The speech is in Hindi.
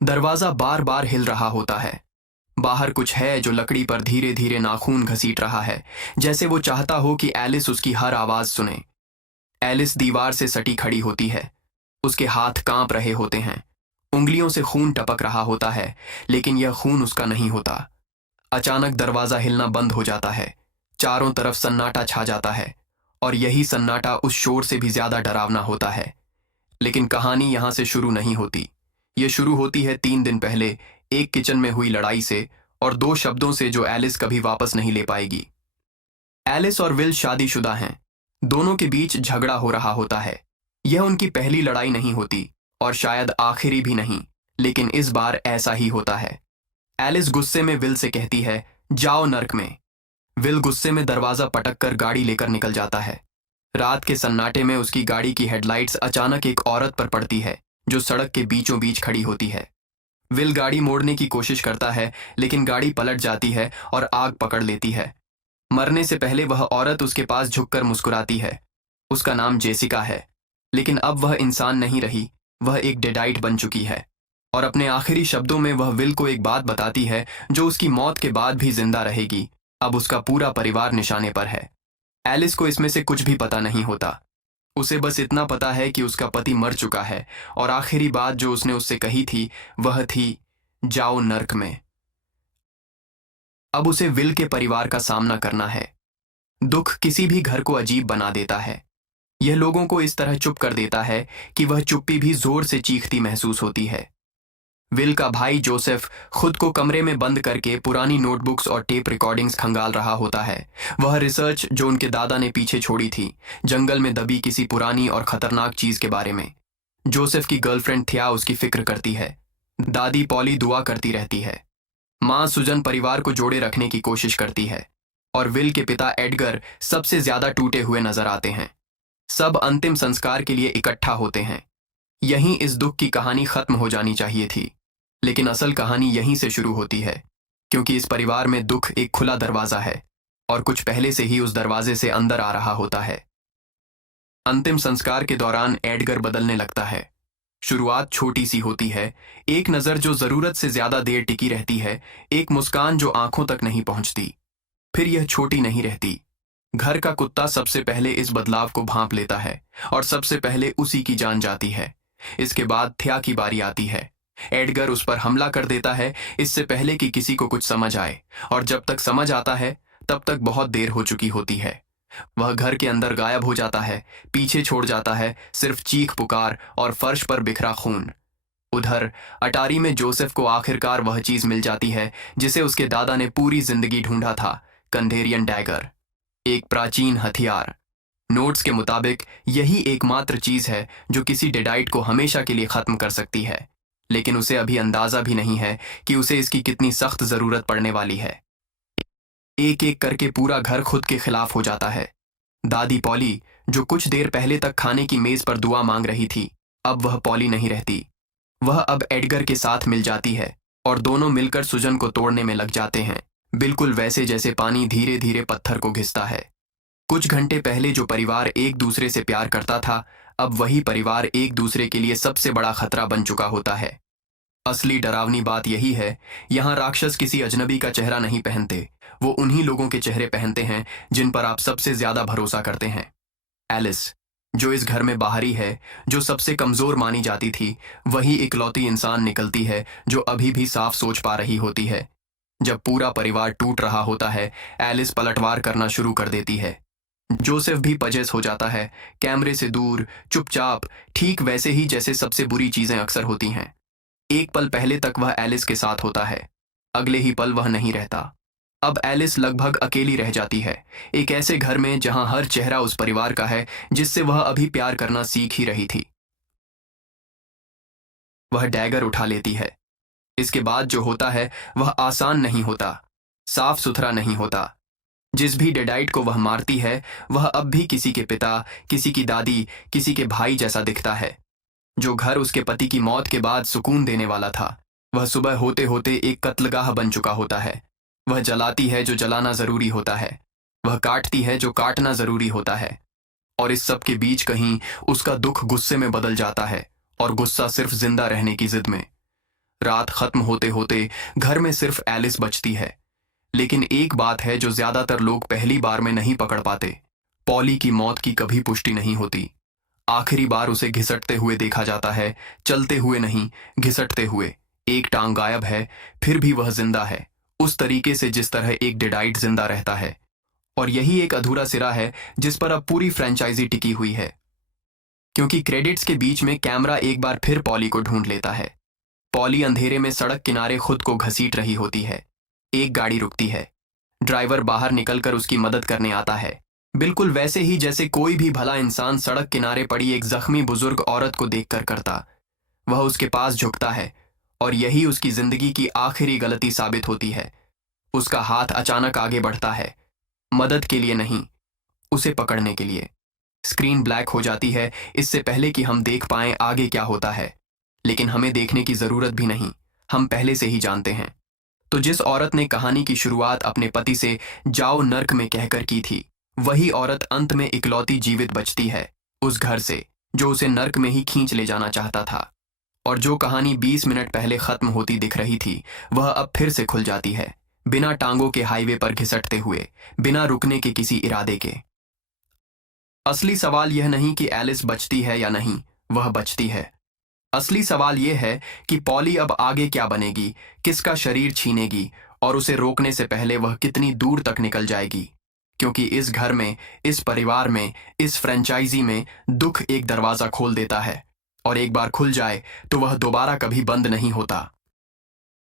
दरवाजा बार बार हिल रहा होता है। बाहर कुछ है जो लकड़ी पर धीरे धीरे नाखून घसीट रहा है, जैसे वो चाहता हो कि एलिस उसकी हर आवाज सुने। एलिस दीवार से सटी खड़ी होती है। उसके हाथ कांप रहे होते हैं। उंगलियों से खून टपक रहा होता है, लेकिन यह खून उसका नहीं होता। अचानक दरवाजा हिलना बंद हो जाता है। चारों तरफ सन्नाटा छा जाता है, और यही सन्नाटा उस शोर से भी ज्यादा डरावना होता है। लेकिन कहानी यहां से शुरू नहीं होती। यह शुरू होती है 3 दिन पहले एक किचन में हुई लड़ाई से, और दो शब्दों से जो एलिस कभी वापस नहीं ले पाएगी। एलिस और विल शादीशुदा हैं। दोनों के बीच झगड़ा हो रहा होता है। यह उनकी पहली लड़ाई नहीं होती, और शायद आखिरी भी नहीं, लेकिन इस बार ऐसा ही होता है। एलिस गुस्से में विल से कहती है, जाओ नर्क में। विल गुस्से में दरवाजा पटक कर गाड़ी लेकर निकल जाता है। रात के सन्नाटे में उसकी गाड़ी की हेडलाइट्स अचानक एक औरत पर पड़ती है, जो सड़क के बीचों बीच खड़ी होती है। विल गाड़ी मोड़ने की कोशिश करता है, लेकिन गाड़ी पलट जाती है और आग पकड़ लेती है। मरने से पहले वह औरत उसके पास झुककर मुस्कुराती है। उसका नाम जेसिका है, लेकिन अब वह इंसान नहीं रही, वह एक डेडाइट बन चुकी है। और अपने आखिरी शब्दों में वह विल को एक बात बताती है जो उसकी मौत के बाद भी जिंदा रहेगी। अब उसका पूरा परिवार निशाने पर है। एलिस को इसमें से कुछ भी पता नहीं होता। उसे बस इतना पता है कि उसका पति मर चुका है, और आखिरी बात जो उसने उससे कही थी वह थी, जाओ नर्क में। अब उसे विल के परिवार का सामना करना है। दुख किसी भी घर को अजीब बना देता है। यह लोगों को इस तरह चुप कर देता है कि वह चुप्पी भी जोर से चीखती महसूस होती है। विल का भाई जोसेफ खुद को कमरे में बंद करके पुरानी नोटबुक्स और टेप रिकॉर्डिंग्स खंगाल रहा होता है। वह रिसर्च जो उनके दादा ने पीछे छोड़ी थी, जंगल में दबी किसी पुरानी और खतरनाक चीज के बारे में। जोसेफ की गर्लफ्रेंड थिया उसकी फिक्र करती है। दादी पॉली दुआ करती रहती है। माँ सुजन परिवार को जोड़े रखने की कोशिश करती है। और विल के पिता एडगर सबसे ज्यादा टूटे हुए नजर आते हैं। सब अंतिम संस्कार के लिए इकट्ठा होते हैं। यहीं इस दुख की कहानी खत्म हो जानी चाहिए थी, लेकिन असल कहानी यहीं से शुरू होती है, क्योंकि इस परिवार में दुख एक खुला दरवाजा है, और कुछ पहले से ही उस दरवाजे से अंदर आ रहा होता है। अंतिम संस्कार के दौरान एडगर बदलने लगता है। शुरुआत छोटी सी होती है, एक नजर जो जरूरत से ज्यादा देर टिकी रहती है, एक मुस्कान जो आंखों तक नहीं पहुंचती। फिर यह छोटी नहीं रहती। घर का कुत्ता सबसे पहले इस बदलाव को भांप लेता है, और सबसे पहले उसी की जान जाती है। इसके बाद थिया की बारी आती है। एडगर उस पर हमला कर देता है, इससे पहले कि किसी को कुछ समझ आए, और जब तक समझ आता है तब तक बहुत देर हो चुकी होती है। वह घर के अंदर गायब हो जाता है, पीछे छोड़ जाता है सिर्फ चीख पुकार और फर्श पर बिखरा खून। उधर अटारी में जोसेफ को आखिरकार वह चीज मिल जाती है जिसे उसके दादा ने पूरी जिंदगी ढूंढा था, कंधेरियन डैगर, एक प्राचीन हथियार। नोट्स के मुताबिक यही एकमात्र चीज है जो किसी डेडाइट को हमेशा के लिए खत्म कर सकती है, लेकिन उसे अभी अंदाजा भी नहीं है कि उसे इसकी कितनी सख्त जरूरत पड़ने वाली है। एक एक करके पूरा घर खुद के खिलाफ हो जाता है। दादी पॉली, जो कुछ देर पहले तक खाने की मेज पर दुआ मांग रही थी, अब वह पॉली नहीं रहती। वह अब एडगर के साथ मिल जाती है, और दोनों मिलकर सुजन को तोड़ने में लग जाते हैं, बिल्कुल वैसे जैसे पानी धीरे धीरे पत्थर को घिसता है। कुछ घंटे पहले जो परिवार एक दूसरे से प्यार करता था, अब वही परिवार एक दूसरे के लिए सबसे बड़ा खतरा बन चुका होता है। असली डरावनी बात यही है, यहाँ राक्षस किसी अजनबी का चेहरा नहीं पहनते, वो उन्हीं लोगों के चेहरे पहनते हैं जिन पर आप सबसे ज्यादा भरोसा करते हैं। एलिस, जो इस घर में बाहरी है, जो सबसे कमजोर मानी जाती थी, वही इकलौती इंसान निकलती है जो अभी भी साफ सोच पा रही होती है। जब पूरा परिवार टूट रहा होता है, एलिस पलटवार करना शुरू कर देती है। जोसेफ भी पजेस हो जाता है, कैमरे से दूर, चुपचाप, ठीक वैसे ही जैसे सबसे बुरी चीजें अक्सर होती हैं। एक पल पहले तक वह एलिस के साथ होता है, अगले ही पल वह नहीं रहता। अब एलिस लगभग अकेली रह जाती है, एक ऐसे घर में जहां हर चेहरा उस परिवार का है जिससे वह अभी प्यार करना सीख ही रही थी। वह डैगर उठा लेती है। इसके बाद जो होता है वह आसान नहीं होता, साफ सुथरा नहीं होता। जिस भी डेडाइट को वह मारती है, वह अब भी किसी के पिता, किसी की दादी, किसी के भाई जैसा दिखता है। जो घर उसके पति की मौत के बाद सुकून देने वाला था, वह सुबह होते होते एक कत्लगाह बन चुका होता है। वह जलाती है जो जलाना जरूरी होता है, वह काटती है जो काटना जरूरी होता है, और इस सब के बीच कहीं उसका दुख गुस्से में बदल जाता है, और गुस्सा सिर्फ जिंदा रहने की जिद में। रात खत्म होते होते घर में सिर्फ एलिस बचती है। लेकिन एक बात है जो ज्यादातर लोग पहली बार में नहीं पकड़ पाते। पॉली की मौत की कभी पुष्टि नहीं होती। आखिरी बार उसे घिसटते हुए देखा जाता है, चलते हुए नहीं, घिसटते हुए। एक टांग गायब है, फिर भी वह जिंदा है, उस तरीके से जिस तरह एक डेडाइट जिंदा रहता है। और यही एक अधूरा सिरा है जिस पर अब पूरी फ्रेंचाइजी टिकी हुई है, क्योंकि क्रेडिट्स के बीच में कैमरा एक बार फिर पॉली को ढूंढ लेता है। पॉली अंधेरे में सड़क किनारे खुद को घसीट रही होती है। एक गाड़ी रुकती है। ड्राइवर बाहर निकलकर उसकी मदद करने आता है, बिल्कुल वैसे ही जैसे कोई भी भला इंसान सड़क किनारे पड़ी एक जख्मी बुजुर्ग औरत को देखकर करता। वह उसके पास झुकता है और यही उसकी जिंदगी की आखिरी गलती साबित होती है। उसका हाथ अचानक आगे बढ़ता है, मदद के लिए नहीं, उसे पकड़ने के लिए। स्क्रीन ब्लैक हो जाती है इससे पहले कि हम देख पाएं आगे क्या होता है। लेकिन हमें देखने की जरूरत भी नहीं, हम पहले से ही जानते हैं। तो जिस औरत ने कहानी की शुरुआत अपने पति से जाओ नर्क में कहकर की थी, वही औरत अंत में इकलौती जीवित बचती है उस घर से जो उसे नर्क में ही खींच ले जाना चाहता था। और जो कहानी 20 मिनट पहले खत्म होती दिख रही थी, वह अब फिर से खुल जाती है, बिना टांगों के हाईवे पर घिसटते हुए, बिना रुकने के किसी इरादे के। असली सवाल यह नहीं कि एलिस बचती है या नहीं, वह बचती है। असली सवाल यह है कि पॉली अब आगे क्या बनेगी, किसका शरीर छीनेगी और उसे रोकने से पहले वह कितनी दूर तक निकल जाएगी। क्योंकि इस घर में, इस परिवार में, इस फ्रेंचाइजी में दुख एक दरवाजा खोल देता है, और एक बार खुल जाए तो वह दोबारा कभी बंद नहीं होता।